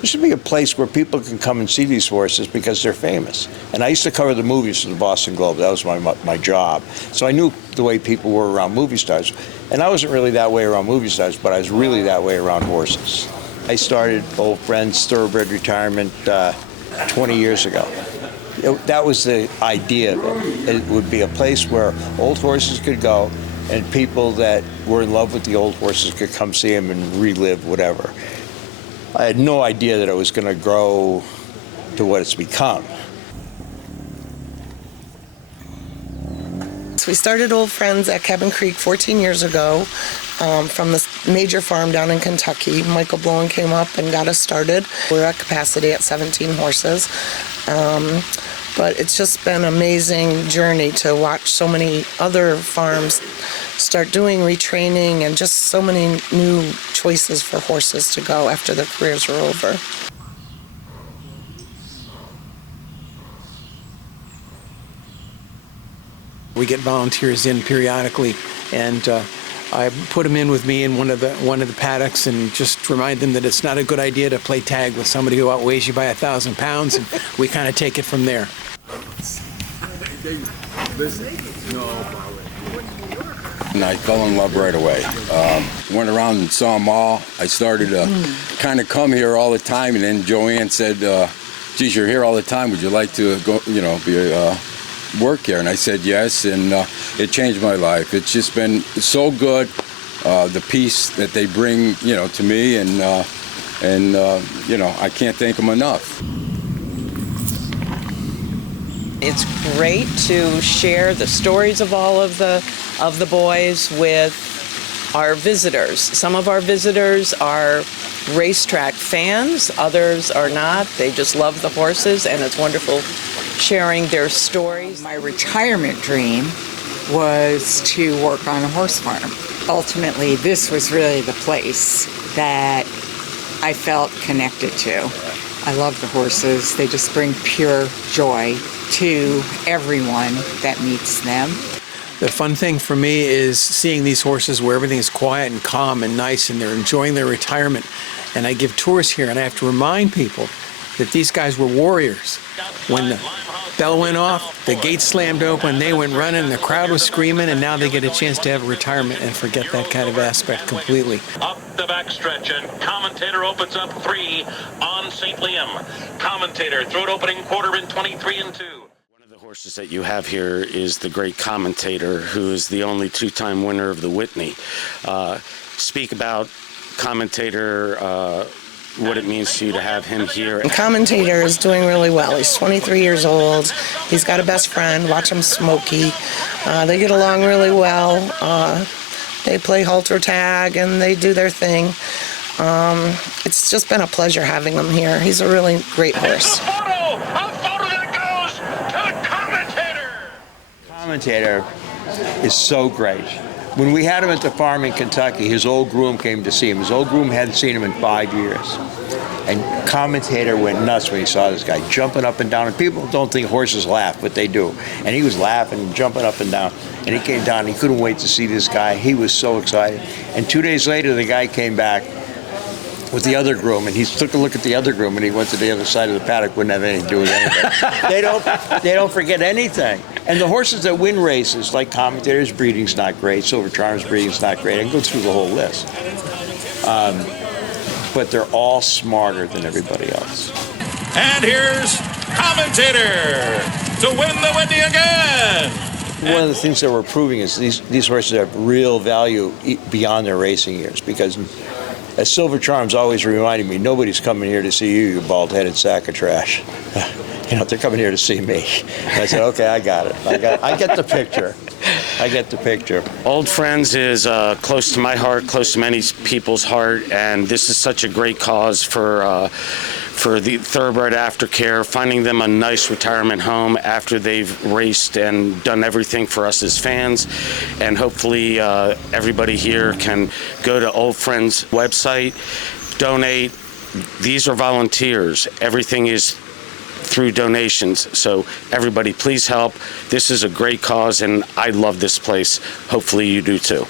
there should be a place where people can come and see these horses because they're famous. And I used to cover the movies for the Boston Globe. That was my job. So I knew the way people were around movie stars. And I wasn't really that way around movie stars, but I was really that way around horses. I started Old Friends Thoroughbred Retirement 20 years ago. That was the idea of it. It would be a place where old horses could go and people that were in love with the old horses could come see them and relive whatever. I had no idea that it was going to grow to what it's become. So we started Old Friends at Cabin Creek 14 years ago from this major farm down in Kentucky. Michael Blowen came up and got us started. We're at capacity at 17 horses. But it's just been an amazing journey to watch so many other farms start doing retraining and just so many new choices for horses to go after their careers are over. We get volunteers in periodically, and I put them in with me in one of the paddocks and just remind them that it's not a good idea to play tag with somebody who outweighs you by 1,000 pounds, and we kind of take it from there. And I fell in love right away. Went around and saw them all. I started to kind of come here all the time, and then Joanne said, geez, you're here all the time. Would you like to go, work here? And I said yes, and it changed my life. It's just been so good, the peace that they bring, to me, and I can't thank them enough. It's great to share the stories of all of the boys with our visitors. Some of our visitors are racetrack fans, others are not. They just love the horses, and it's wonderful sharing their stories. My retirement dream was to work on a horse farm. Ultimately, this was really the place that I felt connected to. I love the horses. They just bring pure joy to everyone that meets them. The fun thing for me is seeing these horses where everything is quiet and calm and nice and they're enjoying their retirement. And I give tours here and I have to remind people that these guys were warriors. When the bell went off, the gate slammed open, they went running, the crowd was screaming, and now they get a chance to have a retirement and forget that kind of aspect completely. Up the backstretch, and Commentator opens up 3 on St. Liam. Commentator, throw it opening quarter in 23-2. One of the horses that you have here is the great Commentator, who is the only 2-time winner of the Whitney. Speak about Commentator, what it means to you to have him here. Commentator is doing really well. He's 23 years old. He's got a best friend. Watch him, Smokey. They get along really well. They play halter tag and they do their thing. It's just been a pleasure having him here. He's a really great horse. A photo that goes to Commentator. Commentator is so great. When we had him at the farm in Kentucky, his old groom came to see him. His old groom hadn't seen him in 5 years. And Commentator went nuts when he saw this guy jumping up and down. And people don't think horses laugh, but they do. And he was laughing, jumping up and down. And he came down, he couldn't wait to see this guy. He was so excited. And 2 days later, the guy came back with the other groom, and he took a look at the other groom, and he went to the other side of the paddock. Wouldn't have anything to do with anything. They don't forget anything. And the horses that win races, like Commentator's breeding's not great, Silver Charm's breeding's not great. I can go through the whole list. But they're all smarter than everybody else. And here's Commentator to win the Whitney again. One of the things that we're proving is these horses have real value beyond their racing years, because as Silver Charm's always reminding me, nobody's coming here to see you bald-headed sack of trash. They're coming here to see me. And I said, okay, I got it. I get the picture. I get the picture. Old Friends is close to my heart, close to many people's heart, and this is such a great cause for the thoroughbred aftercare, finding them a nice retirement home after they've raced and done everything for us as fans. And hopefully everybody here can go to Old Friends website, donate. These are volunteers. Everything is through donations. So everybody, please help. This is a great cause, and I love this place. Hopefully you do too.